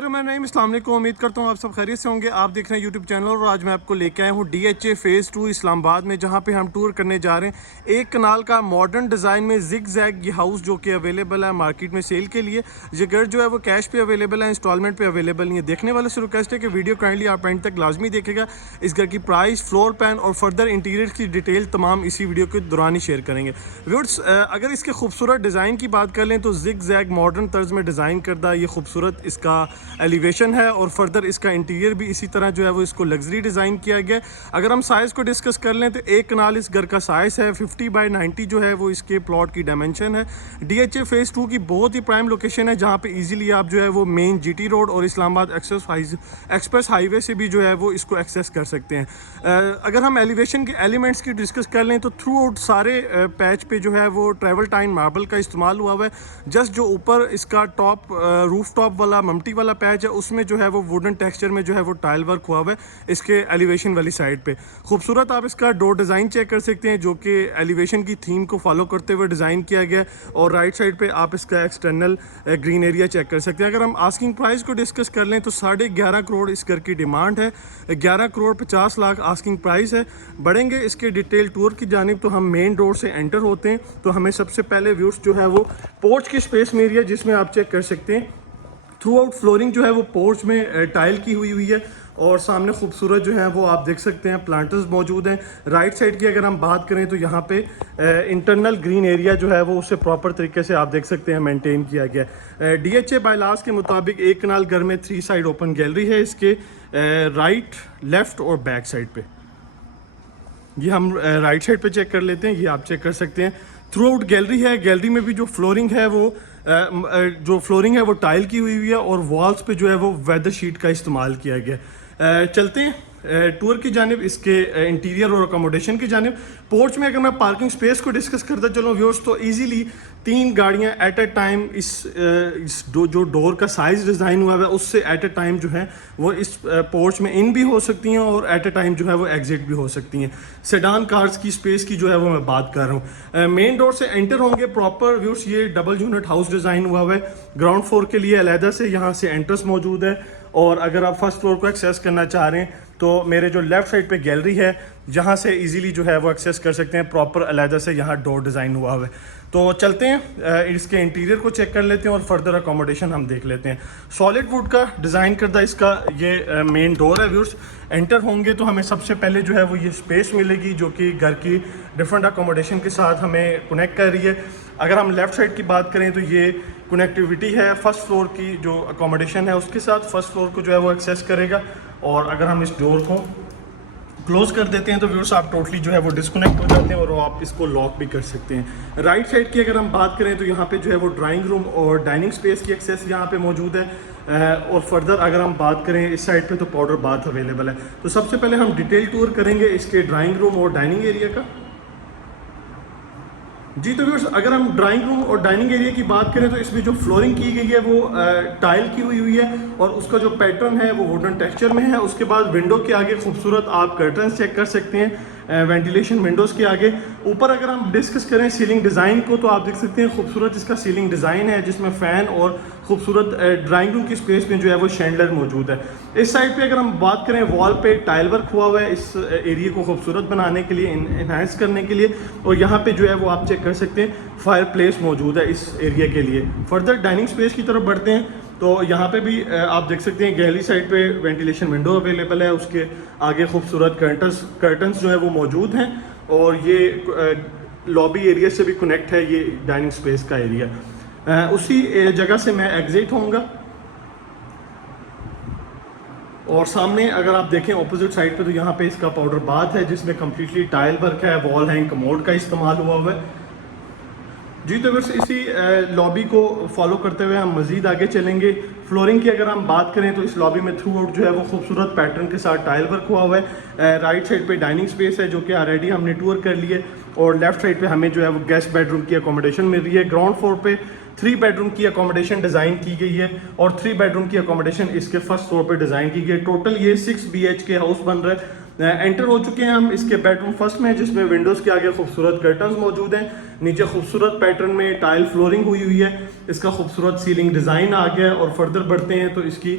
बिस्मिल्लाहिर्रहमानिर्रहीम, अस्सलाम वालेकुम। उम्मीद करता हूँ आप सब खैरियत से होंगे। आप देख रहे हैं यूट्यूब चैनल और आज मैं आपको लेके आया हूँ DHA फ़ेज़ 2 इस्लामाबाद में, जहाँ पे हम टूर करने जा रहे हैं। एक कनाल का मॉडर्न डिज़ाइन में जिग जैग ये हाउस जो कि अवेलेबल है मार्केट में सेल के लिए। ये घर जो है वो कैश पे अवेलेबल है, इंस्टॉलमेंट पे अवेलेबल नहीं है। देखने वाले से रिक्वेस्ट है कि वीडियो काइंडली आप एंड तक लाजमी देखेगा। इस घर की प्राइस, फ्लोर प्लान और फर्दर इंटीरियर की डिटेल तमाम इसी वीडियो के दौरान ही शेयर करेंगे। व्यूअर्स, अगर इसके खूबसूरत डिज़ाइन की बात कर लें तो जिग जैग मॉडर्न तर्ज में डिज़ाइन करदा ये खूबसूरत इसका एलिवेशन है और फर्दर इसका इंटीरियर भी इसी तरह जो है वो इसको लग्जरी डिज़ाइन किया गया है। अगर हम साइज़ को डिस्कस कर लें तो एक कनाल इस घर का साइज़ है, 50 बाई 90 जो है वो इसके प्लॉट की डायमेंशन है। DHA फ़ेज़ 2 की बहुत ही प्राइम लोकेशन है, जहाँ पे इजीली आप जो है वो मेन GT रोड और इस्लामाबाद एक्सप्रेस हाईवे से भी जो है वो इसको एक्सेस कर सकते हैं। अगर हम एलिवेशन के एलिमेंट्स की डिस्कस कर लें तो थ्रू आउट सारे पैच पे जो है वो ट्रेवल टाइन मार्बल का इस्तेमाल हुआ हुआ है। जस्ट जो ऊपर इसका टॉप रूफ टॉप वाला ममटी वाला पैच है उसमें जो है वो वुडन टेक्सचर में जो है वो टाइल वर्क हुआ हुआ है इसके एलिवेशन वाली साइड पे। खूबसूरत आप इसका डोर डिज़ाइन चेक कर सकते हैं जो कि एलिवेशन की थीम को फॉलो करते हुए डिज़ाइन किया गया। और राइट साइड पे आप इसका एक्सटर्नल ग्रीन एरिया चेक कर सकते हैं। अगर हम आस्किंग प्राइस को डिस्कस कर लें तो 11.5 करोड़ इस घर की डिमांड है, 11 करोड़ 50 लाख आस्किंग प्राइस है। बढ़ेंगे इसके डिटेल टूर की जानिब तो हम मेन डोर से एंटर होते हैं तो हमें सबसे पहले व्यूज़ जो है वो पोर्च की स्पेस में एरिया जिसमें आप चेक कर सकते हैं। थ्रू आउट फ्लोरिंग जो है वो पोर्च में टाइल की हुई है और सामने खूबसूरत जो है वो आप देख सकते हैं प्लांटर्स मौजूद हैं। राइट साइड की अगर हम बात करें तो यहाँ पे इंटरनल ग्रीन एरिया जो है वो उसे प्रॉपर तरीके से आप देख सकते हैं मेंटेन किया गया है। DHA बायलास के मुताबिक एक कनाल घर में 3 साइड ओपन गैलरी है इसके राइट, लेफ्ट और बैक साइड पे। ये हम राइट साइड पे चेक कर लेते हैं, ये आप चेक कर सकते हैं। थ्रू आउट गैलरी है, गैलरी में भी जो फ्लोरिंग है वो टाइल की हुई है और वॉल्स पे जो है वो वेदर शीट का इस्तेमाल किया गया। चलते हैं टूर की जानिब, इसके इंटीरियर और अकोमोडेशन की जानिब। पोर्च में अगर मैं पार्किंग स्पेस को डिस्कस करता चलूँ व्यूअर्स तो इजीली 3 गाड़ियां एट ए टाइम इस जो डोर का साइज़ डिज़ाइन हुआ है उससे एट ए टाइम जो है वो इस पोर्च में इन भी हो सकती हैं और एट ए टाइम जो है वो एग्जिट भी हो सकती हैं। सेडान कार्स की स्पेस की जो है वो मैं बात कर रहा हूँ। मेन डोर से एंटर होंगे प्रॉपर व्यूअर्स, ये डबल यूनिट हाउस डिज़ाइन हुआ है। ग्राउंड फ्लोर के लिए अलहदा से यहाँ से एंट्रेंस मौजूद है और अगर आप फर्स्ट फ्लोर को एक्सेस करना चाह रहे हैं तो मेरे जो लेफ़्ट साइड पे गैलरी है जहाँ से इजीली जो है वो एक्सेस कर सकते हैं। प्रॉपर अलहदा से यहाँ डोर डिज़ाइन हुआ हुआ है। तो चलते हैं इसके इंटीरियर को चेक कर लेते हैं और फर्दर अकोमोडेशन हम देख लेते हैं। सॉलिड वुड का डिज़ाइन करदा इसका ये मेन डोर है व्यूअर्स। एंटर होंगे तो हमें सबसे पहले जो है वो ये स्पेस मिलेगी जो कि घर की डिफरेंट अकोमोडेशन के साथ हमें कनेक्ट कर रही है। अगर हम लेफ़्ट साइड की बात करें तो ये कनेक्टिविटी है फर्स्ट फ्लोर की जो अकोमोडेशन है उसके साथ, फर्स्ट फ्लोर को जो है वो एक्सेस करेगा। और अगर हम इस डोर को क्लोज कर देते हैं तो व्यूअर्स आप टोटली जो है वो डिस्कनेक्ट हो जाते हैं और आप इसको लॉक भी कर सकते हैं। राइट साइड की अगर हम बात करें तो यहाँ पे जो है वो ड्राइंग रूम और डाइनिंग स्पेस की एक्सेस यहाँ पे मौजूद है। और फर्दर अगर हम बात करें इस साइड पे तो पाउडर बाथ अवेलेबल है। तो सबसे पहले हम डिटेल टूर करेंगे इसके ड्राइंग रूम और डाइनिंग एरिया का। जी तो व्यूअर्स, अगर हम ड्राइंग रूम और डाइनिंग एरिया की बात करें तो इसमें जो फ्लोरिंग की गई है वो टाइल की हुई है और उसका जो पैटर्न है वो वुडन टेक्सचर में है। उसके बाद विंडो के आगे खूबसूरत आप कर्टन्स चेक कर सकते हैं वेंटिलेशन विंडोज़ के आगे। ऊपर अगर हम डिस्कस करें सीलिंग डिज़ाइन को तो आप देख सकते हैं खूबसूरत इसका सीलिंग डिज़ाइन है जिसमें फ़ैन और खूबसूरत ड्राइंग रूम की स्पेस में जो है वो शैंडलर मौजूद है। इस साइड पे अगर हम बात करें वॉल पे टाइल वर्क हुआ हुआ है इस एरिया को खूबसूरत बनाने के लिए, इन्हांस करने के लिए। और यहाँ पे जो है वो आप चेक कर सकते हैं फायर प्लेस मौजूद है इस एरिया के लिए। फर्दर डाइनिंग स्पेस की तरफ बढ़ते हैं तो यहाँ पे भी आप देख सकते हैं गैलरी साइड पे वेंटिलेशन विंडो अवेलेबल है, उसके आगे खूबसूरत कर्टन्स जो है वो मौजूद हैं और ये लॉबी एरिया से भी कनेक्ट है ये डाइनिंग स्पेस का एरिया। उसी जगह से मैं एग्जिट होऊंगा और सामने अगर आप देखें ऑपोजिट साइड पे तो यहाँ पे इसका पाउडर बाथ है जिसमें कम्प्लीटली टाइल वर्क है, वॉल हैंग कमोड का इस्तेमाल हुआ हुआ है। जी तो बस इसी लॉबी को फॉलो करते हुए हम मज़ीद आगे चलेंगे। फ्लोरिंग की अगर हम बात करें तो इस लॉबी में थ्रू आउट जो है वो खूबसूरत पैटर्न के साथ टाइल वर्क हुआ हुआ है। राइट साइड पे डाइनिंग स्पेस है जो कि ऑलरेडी हमने टूर कर लिए और लेफ्ट साइड पे हमें जो है वो गेस्ट बेडरूम की अकोमोडेशन मिल रही है। ग्राउंड फ्लोर पे 3 बेडरूम की अकोमोडेशन डिज़ाइन की गई है और 3 बेडरूम की अकोमोडेशन इसके फर्स्ट फ्लोर पे डिज़ाइन की गई है। टोटल ये 6 BHK हाउस बन रहा है। एंटर हो चुके हैं हम इसके बेडरूम फर्स्ट में, जिसमें विंडोज़ के आगे खूबसूरत कर्टन्स मौजूद हैं। नीचे खूबसूरत पैटर्न में टाइल फ्लोरिंग हुई है। इसका खूबसूरत सीलिंग डिज़ाइन आ गया है। और फर्दर बढ़ते हैं तो इसकी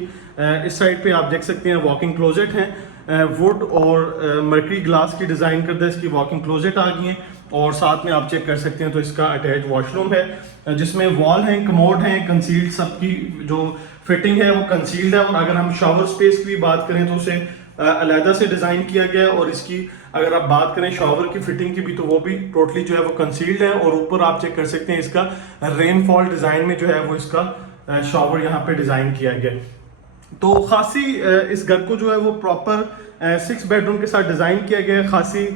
इस साइड पे आप देख सकते हैं वॉकिंग क्लोजेट है। वुड और मर्करी ग्लास की डिज़ाइन करदा इसकी वॉकिंग क्लोजेट आ गई हैं। और साथ में आप चेक कर सकते हैं तो इसका अटैच वॉशरूम है, जिसमें वॉल हैं, कमोड हैं, कंसील्ड, सबकी जो फिटिंग है वो कंसील्ड है। और अगर हम शावर स्पेस की भी बात करें तो उसे अलहदा से डिज़ाइन किया गया है। और इसकी अगर आप बात करें शावर की फिटिंग की भी तो वो भी टोटली जो है वो कंसील्ड है। और ऊपर आप चेक कर सकते हैं इसका रेनफॉल डिज़ाइन में जो है वो इसका शावर यहाँ पे डिज़ाइन किया गया है। तो खासी इस घर को जो है वो प्रॉपर 6 बेडरूम के साथ डिज़ाइन किया गया है। खासी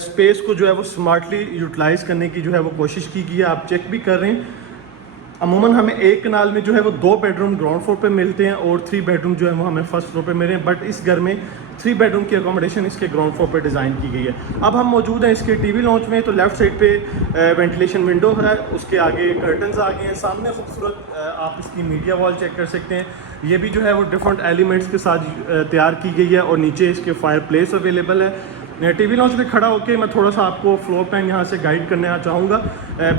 स्पेस को जो है वो स्मार्टली यूटिलाइज करने की जो है वो कोशिश की गई है। आप चेक भी कर रहे हैं, अमूमन हमें एक कनाल में जो है वो 2 बेडरूम ग्राउंड फ्लोर पे मिलते हैं और 3 बेडरूम जो है वो हमें फर्स्ट फ्लोर पे मिले हैं। बट इस घर में 3 बेडरूम की अकोमोडेशन इसके ग्राउंड फ्लोर पे डिज़ाइन की गई है। अब हम मौजूद हैं इसके टीवी लॉन्च में। तो लेफ्ट साइड पे वेंटिलेशन विंडो है, उसके आगे कर्टन्स आ गए हैं। सामने खूबसूरत आप इसकी मीडिया वॉल चेक कर सकते हैं। ये भी जो है वो डिफरेंट एलिमेंट्स के साथ तैयार की गई है। और नीचे इसके फायर प्लेस अवेलेबल है। टीवी लॉन्च में खड़ा होकर मैं थोड़ा सा आपको फ्लोर प्लान यहाँ से गाइड करना चाहूँगा।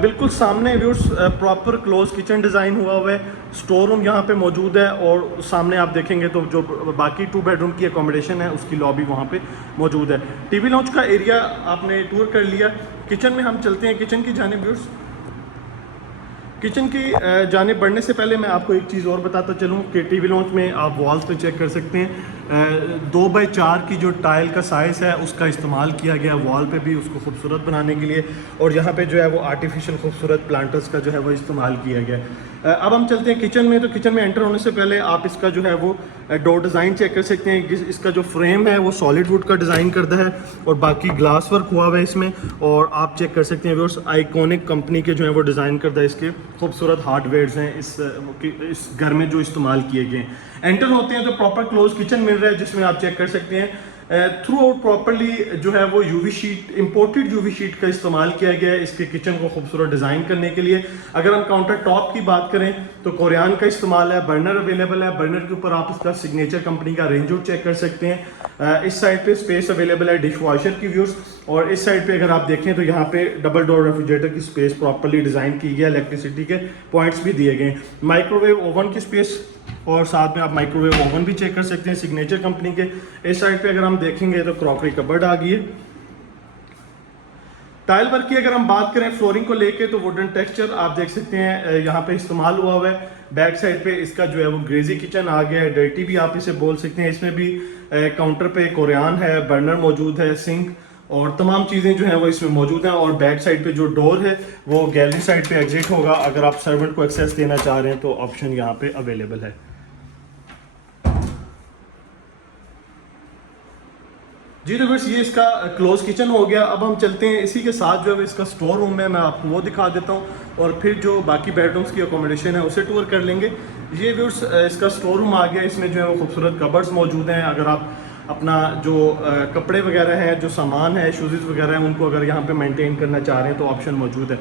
बिल्कुल सामने viewers proper close kitchen design हुआ है। स्टोर रूम यहाँ पे मौजूद है। और सामने आप देखेंगे तो जो बाकी 2 बेडरूम की अकोमोडेशन है उसकी लॉबी वहाँ पे मौजूद है। टीवी लॉन्च का एरिया आपने टूर कर लिया। किचन में हम चलते हैं, किचन की जानिब व्यूअर्स। किचन की जानिब बढ़ने से पहले मैं आपको एक चीज़ और बताता चलूँ कि टीवी लॉन्च में आप वॉल्स पे चेक कर सकते हैं 2x4 की जो टाइल का साइज़ है उसका इस्तेमाल किया गया वॉल पे भी, उसको खूबसूरत बनाने के लिए। और यहाँ पे जो है वो आर्टिफिशियल खूबसूरत प्लांटर्स का जो है वो इस्तेमाल किया गया है। अब हम चलते हैं किचन में। तो किचन में एंटर होने से पहले आप इसका जो है वो डोर डिज़ाइन चेक कर सकते हैं। इसका जो फ्रेम है वो सॉलिड वुड का डिज़ाइन करता है और बाकी ग्लास वर्क हुआ हुआ है इसमें। और आप चेक कर सकते हैं व्यूअर्स आइकॉनिक कंपनी के जो है वो डिज़ाइन करता है इसके खूबसूरत हार्डवेयर्स हैं इस घर में जो इस्तेमाल किए गए हैं। एंटर होते हैं तो प्रॉपर क्लोज किचन मिल रहा है, जिसमें आप चेक कर सकते हैं थ्रू आउट प्रॉपरली जो है वो UV sheet, imported UV sheet का इस्तेमाल किया गया है इसके किचन को खूबसूरत डिज़ाइन करने के लिए। अगर हम काउंटर टॉप की बात करें तो कोरियान का इस्तेमाल है। बर्नर अवेलेबल है। बर्नर के ऊपर आप इसका सिग्नेचर कंपनी का रेंज आउट चेक कर सकते हैं। इस साइड पे स्पेस अवेलेबल है डिश वॉशर की व्यूज़। और इस साइड पे अगर आप देखें तो यहाँ पे डबल डोर रेफ्रिजरेटर की स्पेस प्रॉपरली डिज़ाइन की गई है। इलेक्ट्रिसिटी के पॉइंट्स भी दिए गए। माइक्रोवेव ओवन की स्पेस और साथ में आप माइक्रोवेव ओवन भी चेक कर सकते हैं सिग्नेचर कंपनी के। इस साइड पे अगर हम देखेंगे तो क्रॉकरी कबर्ड आ गई है। टाइल वर्क की अगर हम बात करें फ्लोरिंग को लेके तो वुडन टेक्सचर आप देख सकते हैं यहाँ पे इस्तेमाल हुआ है। बैक साइड पे इसका जो है वो ग्रेजी किचन आ गया है, डर्टी भी आप इसे बोल सकते हैं। इसमें भी काउंटर पे कोरियान है, बर्नर मौजूद है, सिंक और तमाम चीज़ें जो हैं वो इसमें मौजूद हैं। और बैक साइड पे जो डोर है वो गैलरी साइड पे एग्जिट होगा। अगर आप सर्वेंट को एक्सेस देना चाह रहे हैं तो ऑप्शन यहाँ पे अवेलेबल है। जी तो बस ये इसका क्लोज किचन हो गया। अब हम चलते हैं इसी के साथ जो है इसका स्टोर रूम है, मैं आपको वो दिखा देता हूँ और फिर जो बाकी बेडरूम्स की अकोमोडेशन है उसे टूर कर लेंगे। ये व्यूअर्स इसका स्टोर रूम आ गया। इसमें जो है वो खूबसूरत कबर्ड्स मौजूद हैं। अगर आप अपना जो कपड़े वगैरह हैं, जो सामान है, शूज़ वगैरह हैं, उनको अगर यहाँ पे मेंटेन करना चाह रहे हैं तो ऑप्शन मौजूद है।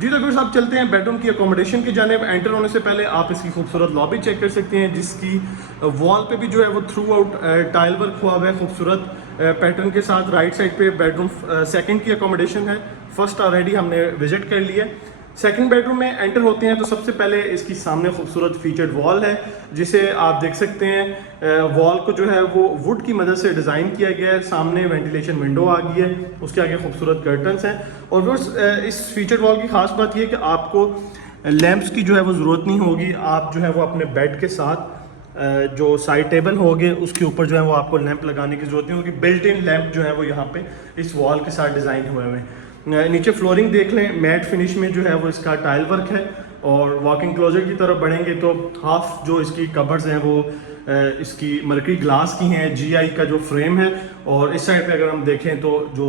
जी तो व्यूअर्स आप चलते हैं बेडरूम की अकोमोडेशन की जानिब। एंटर होने से पहले आप इसकी खूबसूरत लॉबी चेक कर सकते हैं, जिसकी वॉल पे भी जो है वो थ्रू आउट टाइल वर्क हुआ हुआ है खूबसूरत पैटर्न के साथ। राइट साइड पे बेडरूम सेकंड की अकोमोडेशन है। फर्स्ट ऑलरेडी हमने विजिट कर लिया। सेकंड बेडरूम में एंटर होते हैं तो सबसे पहले इसकी सामने खूबसूरत फीचर्ड वॉल है, जिसे आप देख सकते हैं वॉल को जो है वो वुड की मदद से डिज़ाइन किया गया है। सामने वेंटिलेशन विंडो आ गई है, उसके आगे खूबसूरत कर्टन्स हैं। और व्यूअर्स इस फीचर्ड वॉल की खास बात यह है कि आपको लैंप्स की जो है वो ज़रूरत नहीं होगी। आप जो है वो अपने बेड के साथ जो साइड टेबल होगे उसके ऊपर जो है वो आपको लैंप लगाने की जरूरत नहीं होगी। बिल्ट इन लैंप जो है वो यहाँ पे इस वॉल के साथ डिज़ाइन हुए हुए हैं। नीचे फ्लोरिंग देख लें, मैट फिनिश में जो है वो इसका टाइल वर्क है। और वॉकिंग क्लोजेट की तरफ बढ़ेंगे तो हाफ जो इसकी कबर्ड्स हैं वो इसकी मर्करी ग्लास की हैं, GI का जो फ्रेम है। और इस साइड पे अगर हम देखें तो जो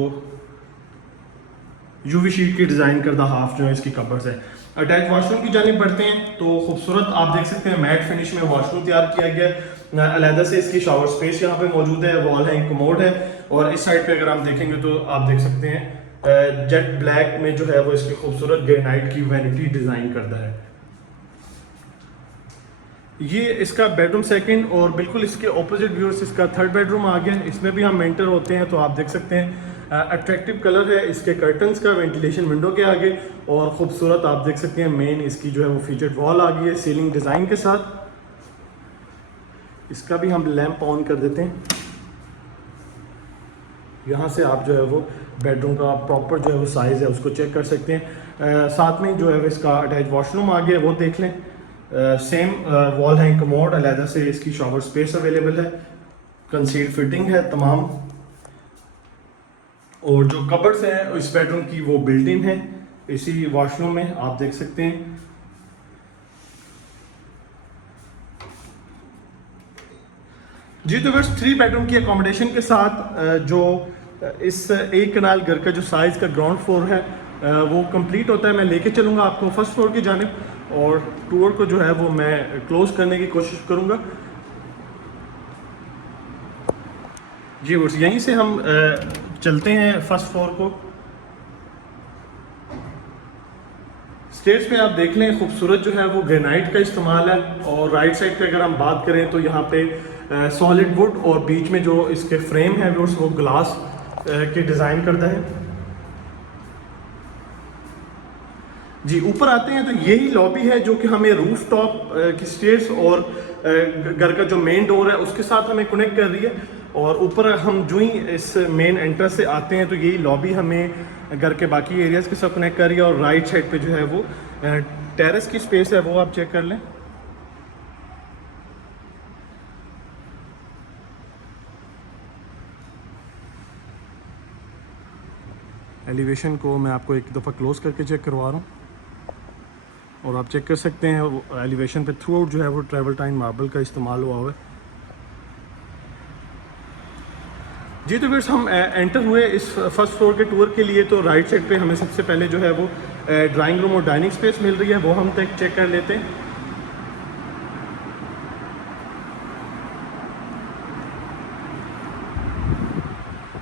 यूवी शीट की डिज़ाइन करदा हाफ जो है इसकी कबर्ड्स है। अटैच वॉशरूम की जानिब बढ़ते हैं तो खूबसूरत आप देख सकते हैं मैट फिनिश में वॉशरूम तैयार किया गया। अलहदा से इसकी शावर स्पेस यहाँ पे मौजूद है, वॉल है, कमोड है। और इस साइड पे अगर हम देखेंगे तो आप देख सकते हैं जेट ब्लैक में जो है वो इसकी खूबसूरत ग्रेनाइट की वैनिटी डिज़ाइन करता है। ये इसका बेडरूम सेकंड और बिल्कुल इसके ऑपोजिट व्यूअर्स इसका थर्ड बेडरूम आ गया। इसमें भी हम एंटर होते हैं तो आप देख सकते हैं अट्रैक्टिव कलर है इसके कर्टन्स का, वेंटिलेशन विंडो के आगे, और ख़ूबसूरत आप देख सकते हैं मेन इसकी जो है वो फीचर्ड वॉल आ गई है सीलिंग डिज़ाइन के साथ। इसका भी हम लैंप ऑन कर देते हैं। यहाँ से आप जो है वो बेडरूम का प्रॉपर जो है वो साइज़ है उसको चेक कर सकते हैं। साथ में जो है वो इसका अटैच वॉशरूम आ गया, वो देख लें। सेम वॉल हैंग कमोड, अलहदा से इसकी शॉवर स्पेस अवेलेबल है, कंसील्ड फिटिंग है तमाम, और जो कबर्ड्स हैं इस बेडरूम की वो बिल्ट इन है इसी वॉशरूम में, आप देख सकते हैं। जी तो बस 3 बेडरूम की अकोमोडेशन के साथ जो इस एक कनाल घर का जो साइज़ का ग्राउंड फ्लोर है वो कंप्लीट होता है। मैं लेके चलूँगा आपको फर्स्ट फ्लोर की जानिब, और टूर को जो है वो मैं क्लोज करने की कोशिश करूँगा। जी बस यहीं से हम चलते हैं फर्स्ट फ्लोर को। स्टेयर्स पे आप देख लें खूबसूरत जो है वो ग्रेनाइट का इस्तेमाल है, और राइट साइड पे अगर हम बात करें तो यहाँ पे सॉलिड वुड और बीच में जो इसके फ्रेम है वो ग्लास के डिज़ाइन करता है। जी ऊपर आते हैं तो यही लॉबी है जो कि हमें रूफ टॉप की स्टेयर्स और घर का जो मेन डोर है उसके साथ हमें कनेक्ट कर रही है। और ऊपर हम जो ही इस मेन एंट्रेंस से आते हैं तो यही लॉबी हमें घर के बाकी एरियाज़ के साथ कनेक्ट कर रही है। और राइट साइड पे जो है वो टेरेस की स्पेस है, वो आप चेक कर लें। एलिवेशन को मैं आपको एक दफ़ा क्लोज करके चेक करवा रहा हूँ, और आप चेक कर सकते हैं एलिवेशन पे थ्रू आउट जो है वो ट्रेवल्टाइन मार्बल का इस्तेमाल हुआ हुआ है। जी तो फिर हम एंटर हुए इस फर्स्ट फ्लोर के टूर के लिए, तो राइट साइड पे हमें सबसे पहले जो है वो ड्राइंग रूम और डाइनिंग स्पेस मिल रही है, वो हम तक चेक कर लेते हैं।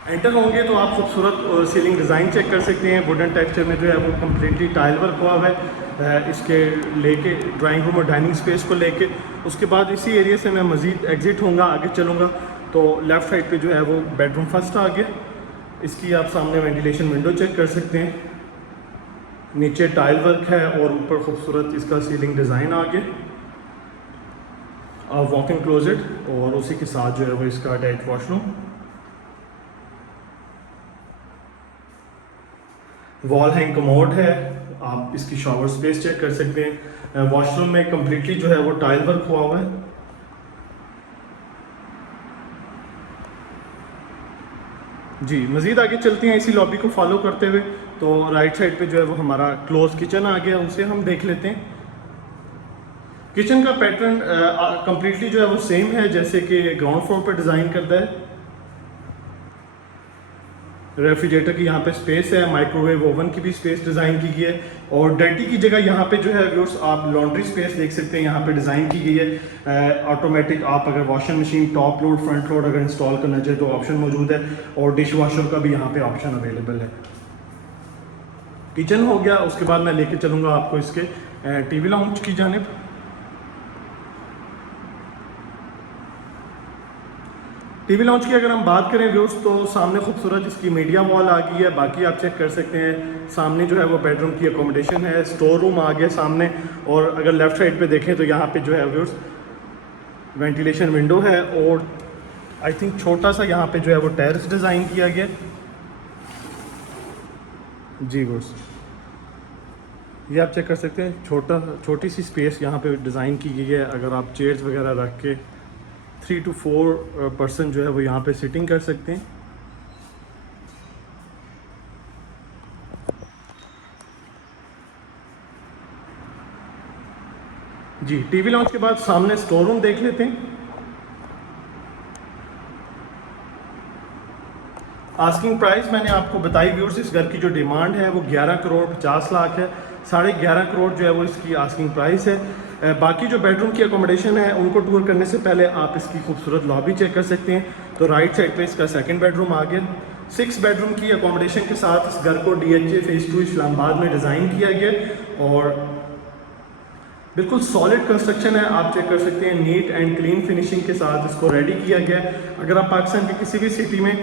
एंटर होंगे तो आप खूबसूरत सीलिंग डिज़ाइन चेक कर सकते हैं। वुडन टेक्सचर में जो है वो कम्प्लीटली टाइल वर्क हुआ हुआ है इसके लेके ड्राइंग रूम और डाइनिंग स्पेस को लेके। उसके बाद इसी एरिया से मैं मज़ीद एग्जिट होऊंगा, आगे चलूँगा तो लेफ़्ट साइड पे जो है वो बेडरूम फर्स्ट आ गया। इसकी आप सामने वेंटिलेशन विंडो चेक कर सकते हैं, नीचे टाइल वर्क है और ऊपर खूबसूरत इसका सीलिंग डिज़ाइन आ गया। वॉक इन क्लोजेट और उसी के साथ जो है वो इसका attach washroom. Wall hang commode है, आप इसकी शॉवर स्पेस चेक कर सकते हैं। वॉशरूम में कम्प्लीटली जो है वो टाइल वर्क हुआ हुआ है। जी मज़ीद आगे चलते हैं इसी लॉबी को फॉलो करते हुए, तो राइट साइड पे जो है वो हमारा क्लोज किचन आ गया, उसे हम देख लेते हैं। किचन का पैटर्न कम्प्लीटली जो है वो सेम है जैसे कि ग्राउंड फ्लोर पर डिज़ाइन करता है। रेफ्रिजरेटर की यहाँ पे स्पेस है, माइक्रोवेव ओवन की भी स्पेस डिज़ाइन की गई है, और डर्टी की जगह यहाँ पे जो है व्यूअर्स आप लॉन्ड्री स्पेस देख सकते हैं, यहाँ पे डिज़ाइन की गई है ऑटोमेटिक। आप अगर washing machine top load front load अगर इंस्टॉल करना चाहे तो ऑप्शन मौजूद है, और डिश वॉशर का भी यहाँ पे ऑप्शन अवेलेबल है। किचन हो गया, उसके बाद मैं लेके चलूँगा आपको इसके टीवी लाउंज की जानिब। टीवी लॉन्च की अगर हम बात करें व्यूज़ तो सामने खूबसूरत इसकी मीडिया वॉल आ गई है, बाकी आप चेक कर सकते हैं। सामने जो है वो बेडरूम की अकोमोडेशन है, स्टोर रूम आ गया सामने, और अगर लेफ़्ट साइड पे देखें तो यहाँ पे जो है व्यूज़ वेंटिलेशन विंडो है, और आई थिंक छोटा सा यहाँ पे जो है वो टेरेस डिज़ाइन किया गया। जी व्यूज़ ये आप चेक कर सकते हैं, छोटी सी स्पेस यहाँ पे डिज़ाइन की गई है। अगर आप चेयर्स वगैरह रख के 3 to 4 पर्सन जो है वो यहाँ पे सिटिंग कर सकते हैं। जी टीवी लॉन्च के बाद सामने स्टोर रूम देख लेते हैं। आस्किंग प्राइस मैंने आपको बताई व्यूअर्स, इस घर की जो डिमांड है वो 11 करोड़ 50 लाख है। 11.5 करोड़ जो है वो इसकी आस्किंग प्राइस है। बाकी जो बेडरूम की अकोमोडेशन है उनको टूर करने से पहले आप इसकी खूबसूरत लॉबी चेक कर सकते हैं। तो राइट साइड पे इसका सेकंड बेडरूम आ गया। 6 बेडरूम की अकोमोडेशन के साथ इस घर को DHA फेज़ 2 इस्लामाबाद में डिज़ाइन किया गया, और बिल्कुल सॉलिड कंस्ट्रक्शन है, आप चेक कर सकते हैं। नीट एंड क्लीन फिनिशिंग के साथ इसको रेडी किया गया है। अगर आप पाकिस्तान की किसी भी सिटी में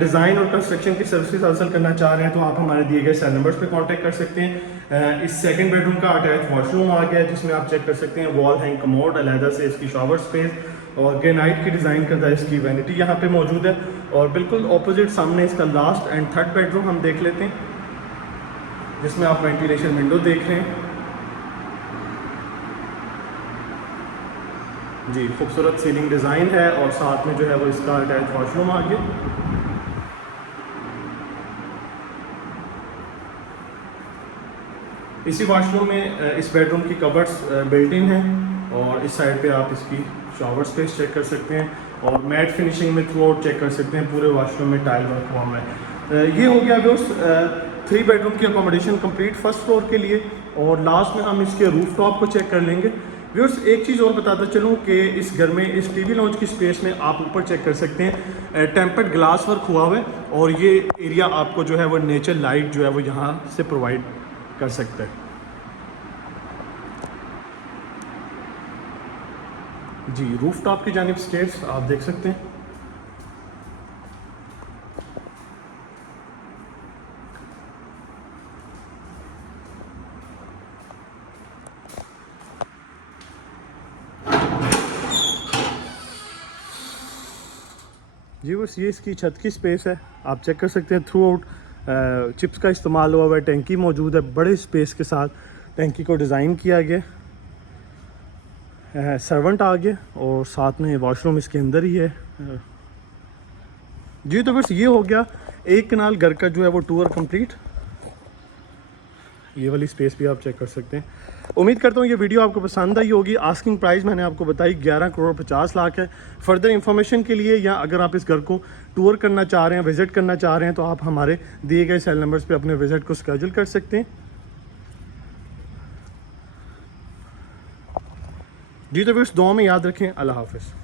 डिज़ाइन और कंस्ट्रक्शन की सर्विस हासिल करना चाह रहे हैं तो आप हमारे दिए गए सेल नंबर्स पे कांटेक्ट कर सकते हैं। इस सेकंड बेडरूम का अटैच वॉशरूम आ गया है, जिसमें आप चेक कर सकते हैं वॉल हैंग कमोड, अलहदा से इसकी शॉवर स्पेस और ग्रेनाइट की डिज़ाइन करदा इसकी वैनिटी यहाँ पे मौजूद है। और बिल्कुल ऑपोजिट सामने इसका लास्ट एंड थर्ड बेडरूम हम देख लेते हैं, जिसमें आप वेंटिलेशन विंडो देख रहे हैं। जी, खूबसूरत सीलिंग डिज़ाइन है और साथ में जो है वो इसका अटैच वॉशरूम आ गया। इसी वॉशरूम में इस बेडरूम की कबर्ड्स बिल्ट इन है और इस साइड पे आप इसकी शॉवर स्पेस चेक कर सकते हैं और मैट फिनिशिंग में थ्रू आउट चेक कर सकते हैं। पूरे वॉशरूम में टाइल वर्क हुआ है। ये हो गया दोस्त 3 बेडरूम की अकोमोडेशन कंप्लीट फर्स्ट फ्लोर के लिए। और लास्ट में हम इसके रूफ टॉप को चेक कर लेंगे। व्यूअर्स, एक चीज़ और बताता चलूँ कि इस घर में इस टीवी लॉन्च की स्पेस में आप ऊपर चेक कर सकते हैं टेम्पर्ड ग्लास वर्क हुआ हुआ है और ये एरिया आपको जो है वो नेचर लाइट जो है वो यहाँ से प्रोवाइड कर सकता है। जी, रूफ टॉप की जानिब स्टेयर्स आप देख सकते हैं। जी बस ये इसकी छत की स्पेस है, आप चेक कर सकते हैं। थ्रू आउट चिप्स का इस्तेमाल हुआ है, टैंकी मौजूद है, बड़े स्पेस के साथ टैंकी को डिज़ाइन किया गया। सर्वेंट आ गया और साथ में वॉशरूम इसके अंदर ही है। जी तो बस ये हो गया एक कनाल घर का जो है वो टूर कंप्लीट। ये वाली स्पेस भी आप चेक कर सकते हैं। उम्मीद करता हूँ ये वीडियो आपको पसंद आई होगी। आस्किंग प्राइस मैंने आपको बताई 11 करोड़ 50 लाख है। फर्दर इन्फॉर्मेशन के लिए या अगर आप इस घर को टूर करना चाह रहे हैं, विज़िट करना चाह रहे हैं तो आप हमारे दिए गए सेल नंबर्स पे अपने विज़िट को शेड्यूल कर सकते हैं। जी तो फिर दुआ में याद रखें। अल्लाह हाफ़िज़।